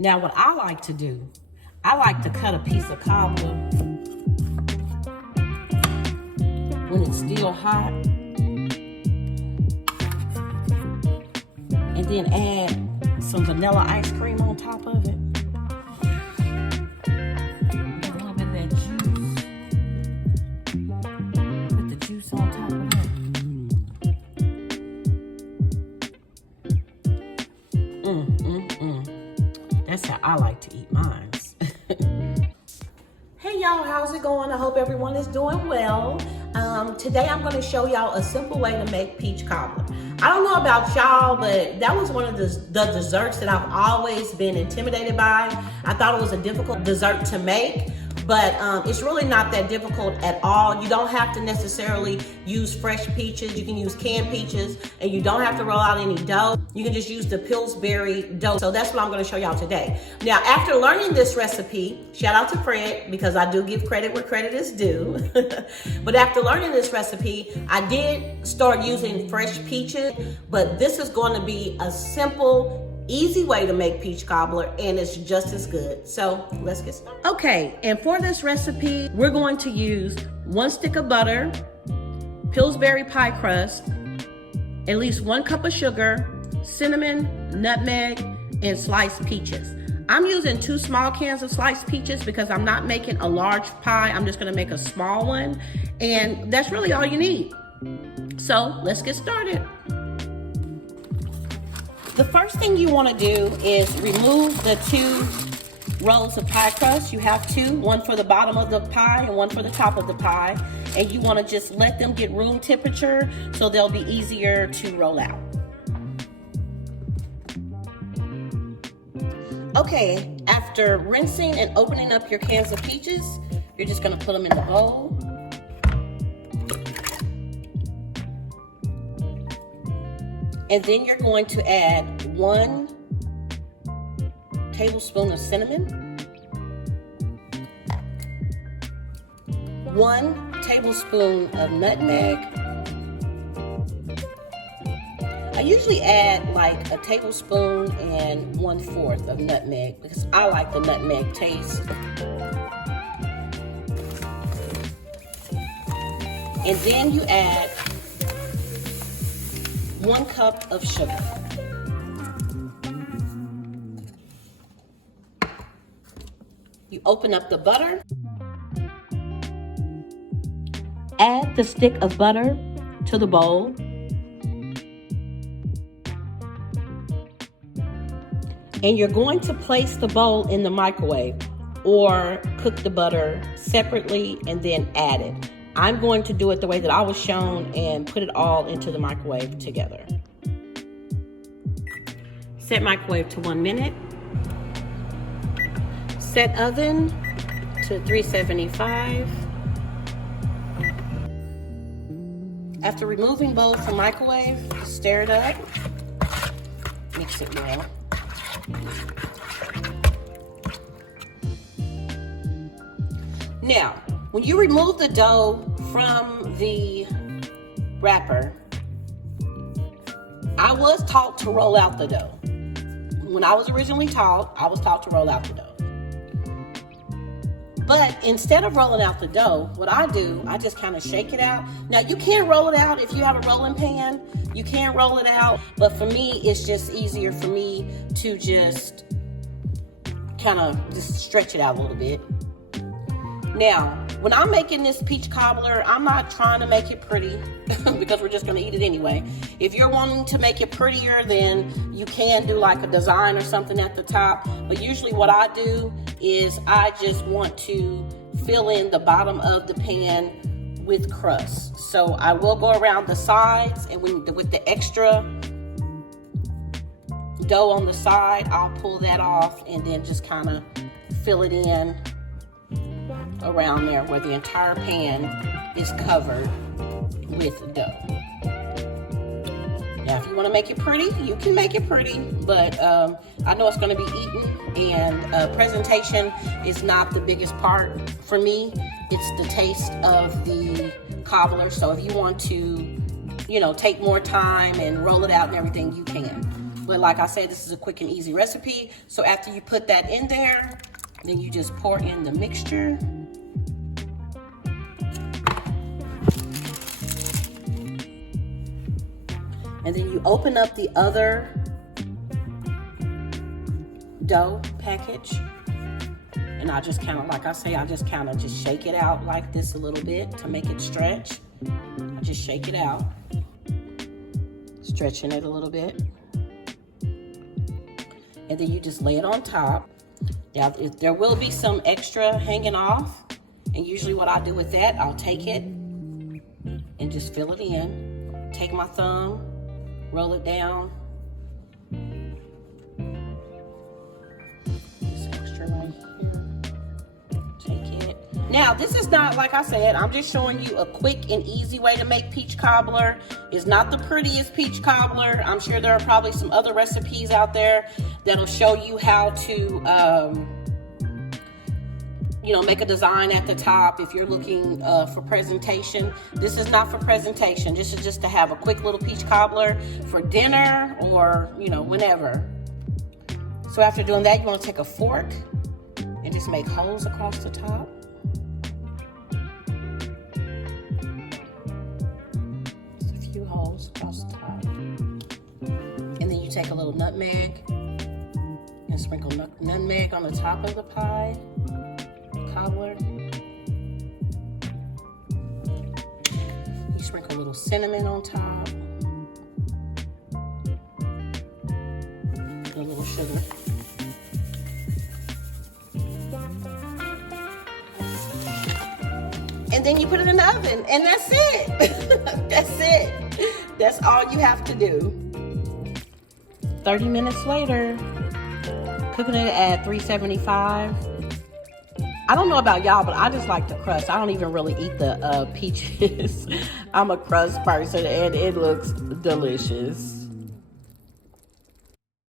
Now what I like to do, I like to cut a piece of cobbler when it's still hot, and then add some vanilla ice cream on top of it. A little bit of that juice. Put the juice on top of that. That's how I like to eat mine. Hey y'all, how's it going? I hope everyone is doing well. Today I'm going to show y'all a simple way to make peach cobbler. I don't know about y'all, but that was one of the desserts that I've always been intimidated by. I thought it was a difficult dessert to make, but it's really not that difficult at all. You don't have to necessarily use fresh peaches. You can use canned peaches, and you don't have to roll out any dough. You can just use the Pillsbury dough. So that's what I'm going to show y'all today. Now, after learning this recipe, shout out to Fred, because I do give credit where credit is due. But after learning this recipe, I did start using fresh peaches, but this is going to be a simple, easy way to make peach cobbler, and it's just as good. So let's get started. Okay, and for this recipe, we're going to use 1 stick of butter, Pillsbury pie crust, at least 1 cup of sugar, cinnamon, nutmeg, and sliced peaches. I'm using 2 small cans of sliced peaches because I'm not making a large pie. I'm just gonna make a small one, and that's really all you need. So let's get started. The first thing you want to do is remove the 2 rolls of pie crust. You have 2, one for the bottom of the pie and one for the top of the pie. And you want to just let them get room temperature so they'll be easier to roll out. Okay, after rinsing and opening up your cans of peaches, you're just going to put them in the bowl. And then you're going to add 1 tablespoon of cinnamon, 1 tablespoon of nutmeg. I usually add like a tablespoon and 1/4 of nutmeg because I like the nutmeg taste. And then you add 1 cup of sugar. You open up the butter. Add the stick of butter to the bowl. And you're going to place the bowl in the microwave or cook the butter separately and then add it. I'm going to do it the way that I was shown and put it all into the microwave together. Set microwave to 1 minute. Set oven to 375. After removing bowl from microwave, stir it up. Mix it well. Now, when you remove the dough from the wrapper, I was taught to roll out the dough. When I was originally taught, I was taught to roll out the dough. But instead of rolling out the dough, what I do, I just kind of shake it out. Now, you can roll it out if you have a rolling pan. You can roll it out, but for me, it's just easier for me to just kind of just stretch it out a little bit. Now, when I'm making this peach cobbler, I'm not trying to make it pretty because we're just going to eat it anyway. If you're wanting to make it prettier, then you can do like a design or something at the top. But usually what I do is I just want to fill in the bottom of the pan with crust. So I will go around the sides, and with the extra dough on the side, I'll pull that off and then just kind of fill it in around there where the entire pan is covered with dough. Now, if you want to make it pretty, you can make it pretty, but I know it's going to be eaten, and presentation is not the biggest part for me. It's the taste of the cobbler. So if you want to, you know, take more time and roll it out and everything, you can. But like I said, this is a quick and easy recipe. So after you put that in there, then you just pour in the mixture. And then you open up the other dough package. And I just kind of, like I say, I just kind of just shake it out like this a little bit to make it stretch. I just shake it out, stretching it a little bit. And then you just lay it on top. Now, there will be some extra hanging off. And usually what I do with that, I'll take it and just fill it in. Take my thumb, roll it down. This extra right here. Take it. Now, this is not, like I said, I'm just showing you a quick and easy way to make peach cobbler. It's not the prettiest peach cobbler. I'm sure there are probably some other recipes out there that'll show you how to, you know, make a design at the top if you're looking for presentation. This is not for presentation. This is just to have a quick little peach cobbler for dinner or, you know, whenever. So after doing that, you want to take a fork and just make holes across the top. Just a few holes across the top. And then you take a little nutmeg and sprinkle nutmeg on the top of the pie. Cobbler. You sprinkle a little cinnamon on top. A little sugar. And then you put it in the oven, and that's it. That's it. That's all you have to do. 30 minutes later, cooking it at 375. I don't know about y'all, but I just like the crust. I don't even really eat the peaches. I'm a crust person, and it looks delicious.